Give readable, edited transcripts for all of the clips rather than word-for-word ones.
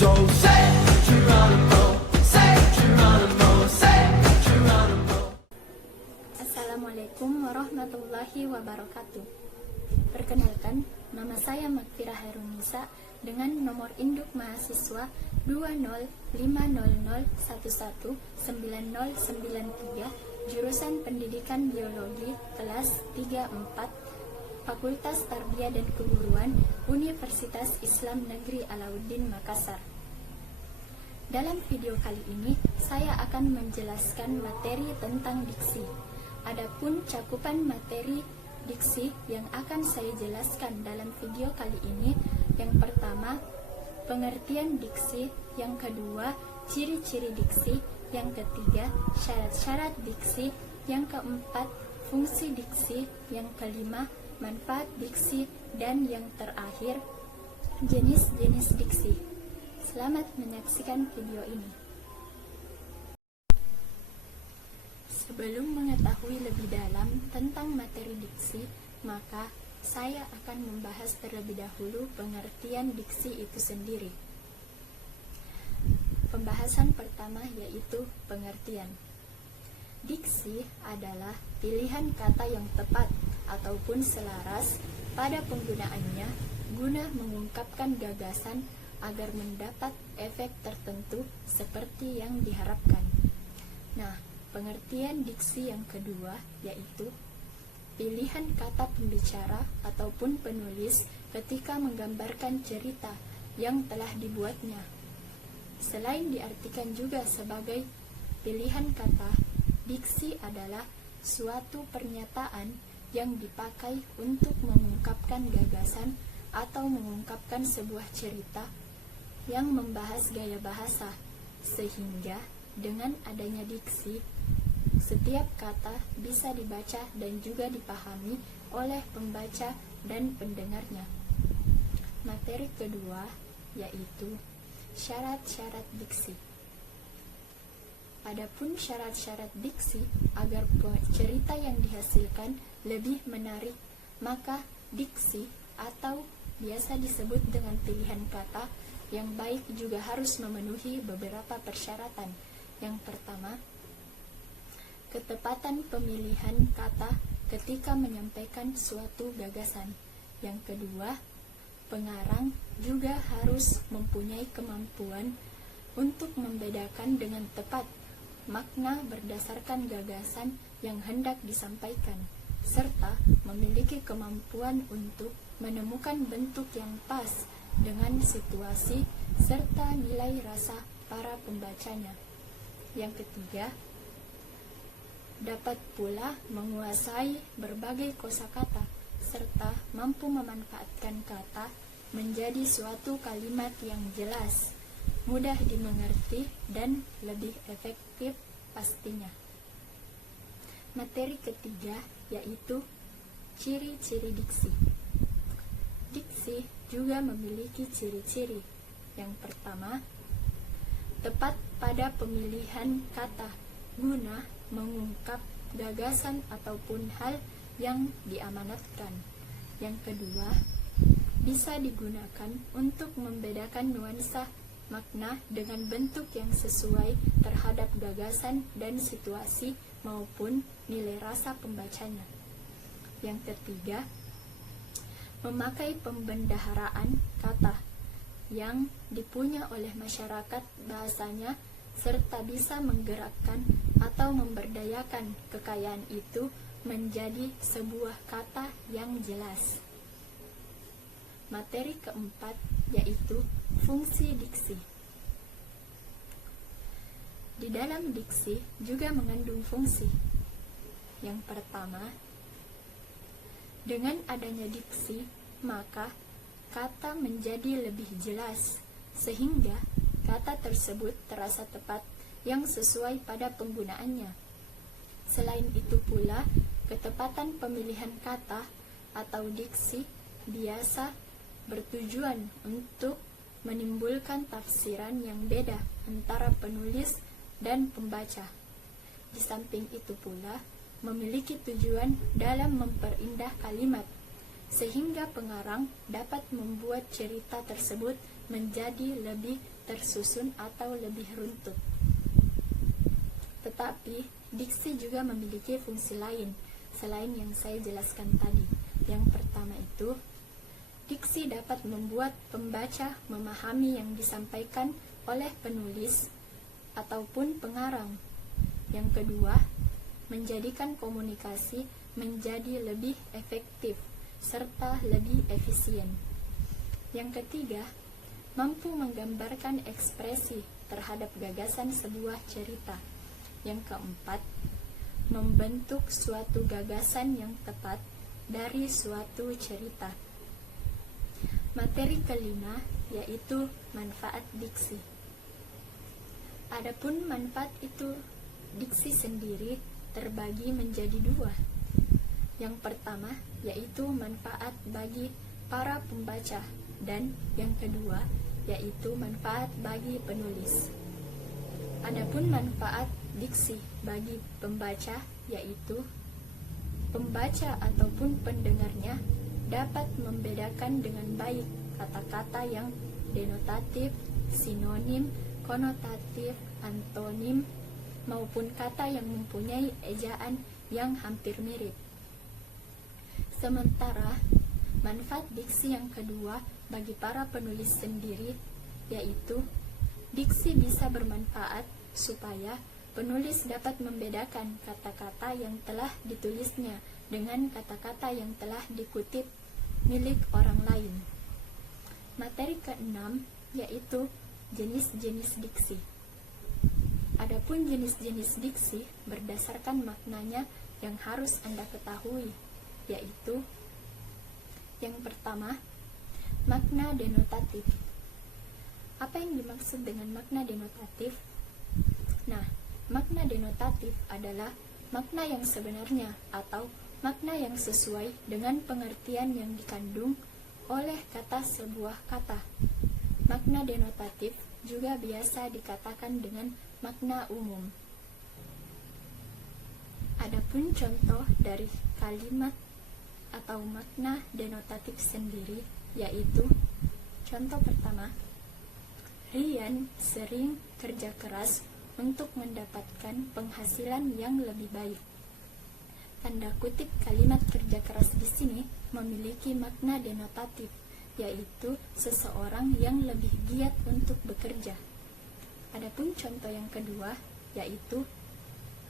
So say Geronimo, say Geronimo, say Geronimo. Assalamualaikum warahmatullahi wabarakatuh. Perkenalkan, nama saya Makfirah Hairunisa dengan nomor induk mahasiswa 20500119093, jurusan Pendidikan Biologi kelas 3-4, Fakultas Tarbiyah dan Keguruan, Universitas Islam Negeri Alauddin Makassar. Dalam video kali ini, saya akan menjelaskan materi tentang diksi. Adapun cakupan materi diksi yang akan saya jelaskan dalam video kali ini, yang pertama, pengertian diksi, yang kedua, ciri-ciri diksi, yang ketiga, syarat-syarat diksi, yang keempat, fungsi diksi, yang kelima, manfaat diksi, dan yang terakhir, jenis-jenis diksi. Selamat menyaksikan video ini. Sebelum mengetahui lebih dalam tentang materi diksi, maka saya akan membahas terlebih dahulu pengertian diksi itu sendiri. Pembahasan pertama yaitu pengertian. Diksi adalah pilihan kata yang tepat ataupun selaras pada penggunaannya guna mengungkapkan gagasan agar mendapat efek tertentu seperti yang diharapkan. Nah, pengertian diksi yang kedua yaitu pilihan kata pembicara ataupun penulis ketika menggambarkan cerita yang telah dibuatnya. Selain diartikan juga sebagai pilihan kata, diksi adalah suatu pernyataan yang dipakai untuk mengungkapkan gagasan atau mengungkapkan sebuah cerita yang membahas gaya bahasa, sehingga dengan adanya diksi, setiap kata bisa dibaca dan juga dipahami oleh pembaca dan pendengarnya. Materi kedua yaitu syarat-syarat diksi. Adapun syarat-syarat diksi agar cerita yang dihasilkan lebih menarik, maka diksi atau biasa disebut dengan pilihan kata yang baik juga harus memenuhi beberapa persyaratan. Yang pertama, ketepatan pemilihan kata ketika menyampaikan suatu gagasan. Yang kedua, pengarang juga harus mempunyai kemampuan untuk membedakan dengan tepat makna berdasarkan gagasan yang hendak disampaikan, serta memiliki kemampuan untuk menemukan bentuk yang pas dengan situasi serta nilai rasa para pembacanya. Yang ketiga, dapat pula menguasai berbagai kosakata serta mampu memanfaatkan kata menjadi suatu kalimat yang jelas, mudah dimengerti, dan lebih efektif pastinya. Materi ketiga yaitu ciri-ciri diksi. Diksi juga memiliki ciri-ciri. Yang pertama, tepat pada pemilihan kata guna mengungkap gagasan ataupun hal yang diamanatkan. Yang kedua, bisa digunakan untuk membedakan nuansa makna dengan bentuk yang sesuai terhadap gagasan dan situasi maupun nilai rasa pembacanya. Yang ketiga, memakai pembendaharaan kata yang dipunya oleh masyarakat bahasanya serta bisa menggerakkan atau memberdayakan kekayaan itu menjadi sebuah kata yang jelas. Materi keempat yaitu fungsi diksi. Di dalam diksi juga mengandung fungsi. Yang pertama, dengan adanya diksi, maka kata menjadi lebih jelas, sehingga kata tersebut terasa tepat yang sesuai pada penggunaannya. Selain itu pula, ketepatan pemilihan kata atau diksi biasa bertujuan untuk menimbulkan tafsiran yang beda antara penulis dan pembaca. Di samping itu pula, memiliki tujuan dalam memperindah kalimat, sehingga pengarang dapat membuat cerita tersebut menjadi lebih tersusun atau lebih runtut. Tetapi, diksi juga memiliki fungsi lain selain yang saya jelaskan tadi. Yang pertama itu, diksi dapat membuat pembaca memahami yang disampaikan oleh penulis ataupun pengarang. Yang kedua, menjadikan komunikasi menjadi lebih efektif serta lebih efisien. Yang ketiga, mampu menggambarkan ekspresi terhadap gagasan sebuah cerita. Yang keempat, membentuk suatu gagasan yang tepat dari suatu cerita. Materi kelima yaitu manfaat diksi. Adapun manfaat itu, diksi sendiri terbagi menjadi dua. Yang pertama yaitu manfaat bagi para pembaca, dan yang kedua yaitu manfaat bagi penulis. Adapun manfaat diksi bagi pembaca yaitu pembaca ataupun pendengarnya dapat membedakan dengan baik kata-kata yang denotatif, sinonim, konotatif, antonim, maupun kata yang mempunyai ejaan yang hampir mirip. Sementara, manfaat diksi yang kedua bagi para penulis sendiri yaitu diksi bisa bermanfaat supaya penulis dapat membedakan kata-kata yang telah ditulisnya dengan kata-kata yang telah dikutip milik orang lain. Materi keenam yaitu jenis-jenis diksi. Adapun jenis-jenis diksi berdasarkan maknanya yang harus Anda ketahui, yaitu yang pertama, makna denotatif. Apa yang dimaksud dengan makna denotatif? Nah, makna denotatif adalah makna yang sebenarnya atau makna yang sesuai dengan pengertian yang dikandung oleh kata sebuah kata. Makna denotatif juga biasa dikatakan dengan makna umum. Adapun contoh dari kalimat atau makna denotatif sendiri yaitu contoh pertama, Rian sering kerja keras untuk mendapatkan penghasilan yang lebih baik. Tanda kutip kalimat kerja keras di sini memiliki makna denotatif, yaitu seseorang yang lebih giat untuk bekerja. Adapun contoh yang kedua, yaitu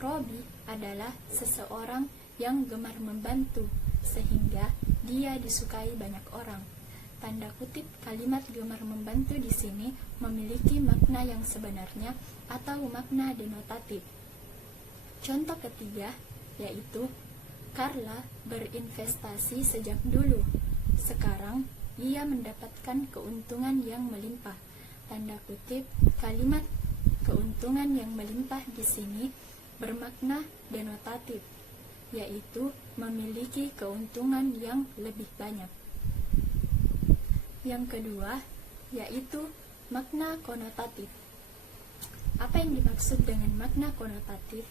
Robi adalah seseorang yang gemar membantu, sehingga dia disukai banyak orang. Tanda kutip kalimat gemar membantu di sini memiliki makna yang sebenarnya atau makna denotatif. Contoh ketiga, yaitu Carla berinvestasi sejak dulu. Sekarang ia mendapatkan keuntungan yang melimpah. Tanda kutip kalimat keuntungan yang melimpah di sini bermakna denotatif, yaitu memiliki keuntungan yang lebih banyak. Yang kedua, yaitu makna konotatif. Apa yang dimaksud dengan makna konotatif?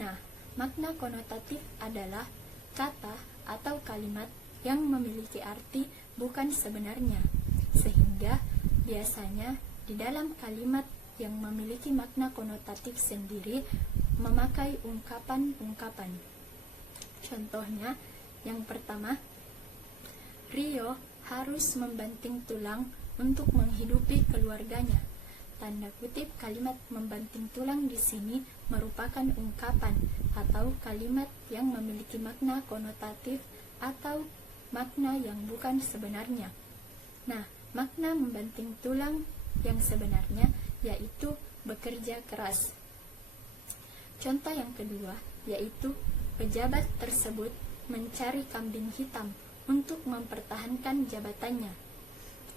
Nah, makna konotatif adalah kata atau kalimat yang memiliki arti bukan sebenarnya, sehingga biasanya di dalam kalimat yang memiliki makna konotatif sendiri memakai ungkapan-ungkapan. Contohnya, yang pertama, Rio harus membanting tulang untuk menghidupi keluarganya. Tanda kutip kalimat membanting tulang di sini merupakan ungkapan atau kalimat yang memiliki makna konotatif atau makna yang bukan sebenarnya. Nah, makna membanting tulang yang sebenarnya yaitu bekerja keras. Contoh yang kedua yaitu pejabat tersebut mencari kambing hitam untuk mempertahankan jabatannya.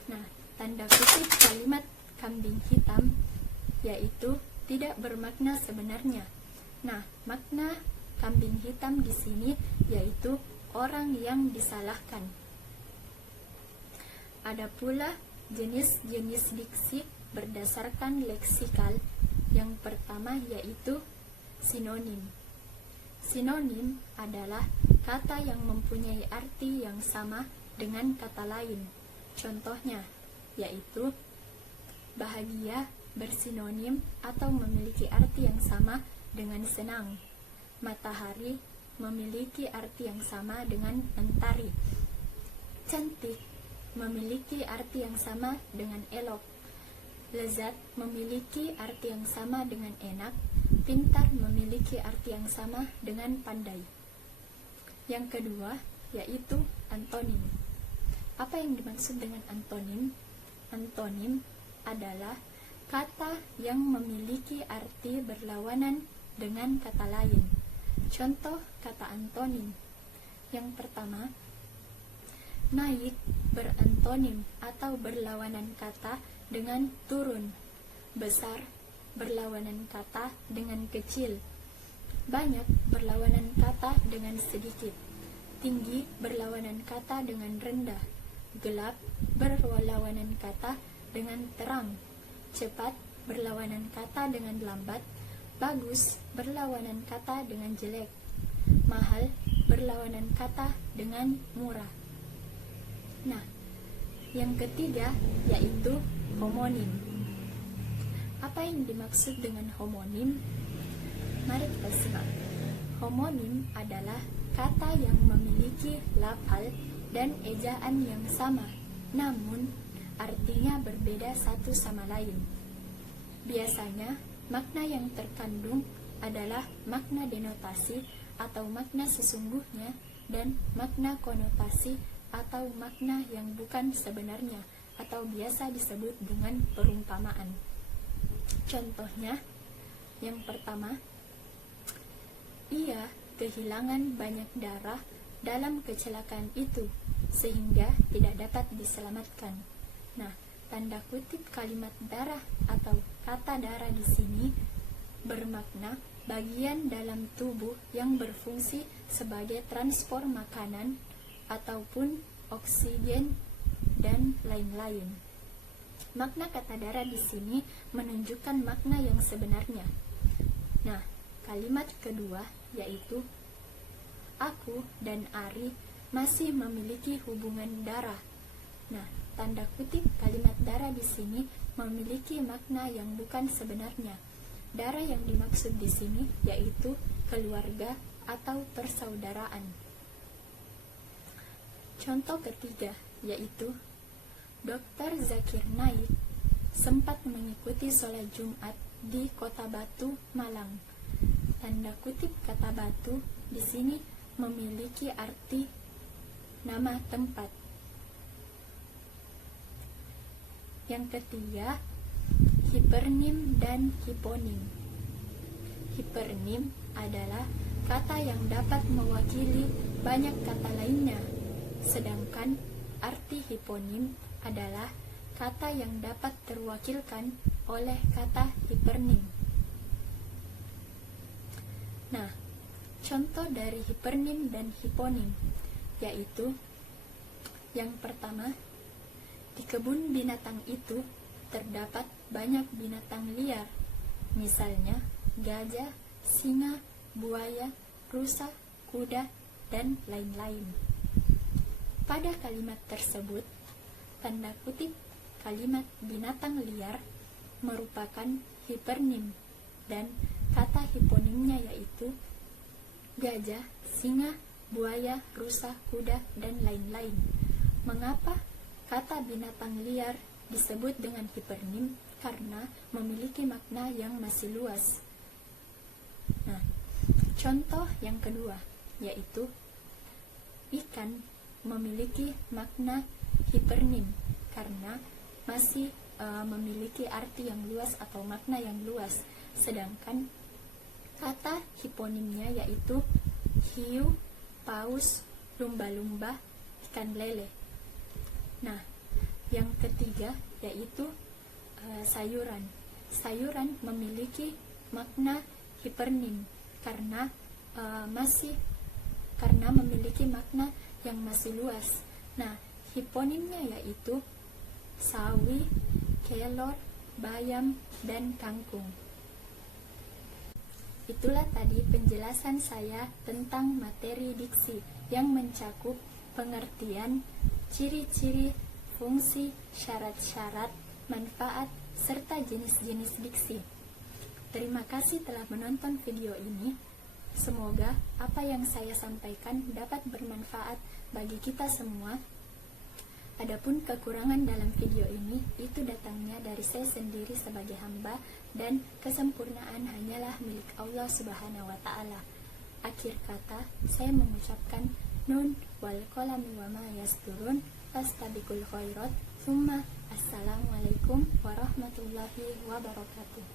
Nah, tanda kutip kalimat kambing hitam yaitu tidak bermakna sebenarnya. Nah, makna kambing hitam di sini yaitu orang yang disalahkan. Ada pula jenis-jenis diksi berdasarkan leksikal. Yang pertama yaitu sinonim. Sinonim adalah kata yang mempunyai arti yang sama dengan kata lain. Contohnya yaitu Bahagia bersinonim atau memiliki arti yang sama dengan senang. Matahari memiliki arti yang sama dengan mentari. Cantik memiliki arti yang sama dengan elok. Lezat memiliki arti yang sama dengan enak. Pintar memiliki arti yang sama dengan pandai. Yang kedua yaitu antonim. Apa yang dimaksud dengan antonim? Antonim adalah kata yang memiliki arti berlawanan dengan kata lain. Contoh kata antonim. Yang pertama, naik berantonim atau berlawanan kata dengan turun. Besar berlawanan kata dengan kecil. Banyak berlawanan kata dengan sedikit. Tinggi berlawanan kata dengan rendah. Gelap berlawanan kata dengan terang. Cepat berlawanan kata dengan lambat. Bagus berlawanan kata dengan jelek. Mahal berlawanan kata dengan murah. Nah, yang ketiga yaitu homonim. Apa yang dimaksud dengan homonim? Mari kita simak. Homonim adalah kata yang memiliki lafal dan ejaan yang sama, namun artinya berbeda satu sama lain. Biasanya, makna yang terkandung adalah makna denotasi atau makna sesungguhnya dan makna konotasi atau makna yang bukan sebenarnya atau biasa disebut dengan perumpamaan. Contohnya, yang pertama, ia kehilangan banyak darah dalam kecelakaan itu sehingga tidak dapat diselamatkan. Nah, tanda kutip kalimat darah atau kata darah di sini bermakna bagian dalam tubuh yang berfungsi sebagai transport makanan ataupun oksigen dan lain-lain. Makna kata darah di sini menunjukkan makna yang sebenarnya. Nah, kalimat kedua yaitu aku dan Ari masih memiliki hubungan darah. Nah, tanda kutip kalimat darah di sini memiliki makna yang bukan sebenarnya. Darah yang dimaksud di sini yaitu keluarga atau persaudaraan. Contoh ketiga yaitu Dr. Zakir Naik sempat mengikuti sholat Jumat di Kota Batu, Malang. Tanda kutip kata Batu di sini memiliki arti nama tempat. Yang ketiga, hipernim dan hiponim. Hipernim adalah kata yang dapat mewakili banyak kata lainnya, sedangkan arti hiponim adalah kata yang dapat terwakilkan oleh kata hipernim. Nah, contoh dari hipernim dan hiponim yaitu yang pertama, di kebun binatang itu terdapat banyak binatang liar, misalnya gajah, singa, buaya, rusa, kuda, dan lain-lain. Pada kalimat tersebut, tanda kutip kalimat binatang liar merupakan hipernim dan kata hiponimnya yaitu gajah, singa, buaya, rusa, kuda, dan lain-lain. Mengapa kata binatang liar disebut dengan hipernim? Karena memiliki makna yang masih luas. Nah, contoh yang kedua yaitu ikan memiliki makna hipernim karena masih memiliki arti yang luas atau makna yang luas, sedangkan kata hiponimnya yaitu hiu, paus, lumba-lumba, ikan lele. Nah, yang ketiga yaitu sayuran. Sayuran memiliki makna hipernim karena memiliki makna yang masih luas. Nah, hiponimnya yaitu sawi, kelor, bayam, dan kangkung. Itulah tadi penjelasan saya tentang materi diksi yang mencakup pengertian, ciri-ciri, fungsi, syarat-syarat, manfaat, serta jenis-jenis diksi. Terima kasih telah menonton video ini. Semoga apa yang saya sampaikan dapat bermanfaat bagi kita semua. Adapun kekurangan dalam video ini, itu datangnya dari saya sendiri sebagai hamba, dan kesempurnaan hanyalah milik Allah Subhanahu wa Ta'ala. Akhir kata, saya mengucapkan nun wal qalami wa ma yasturun, fastabiqul khairat, summa assalamualaikum warahmatullahi wabarakatuh.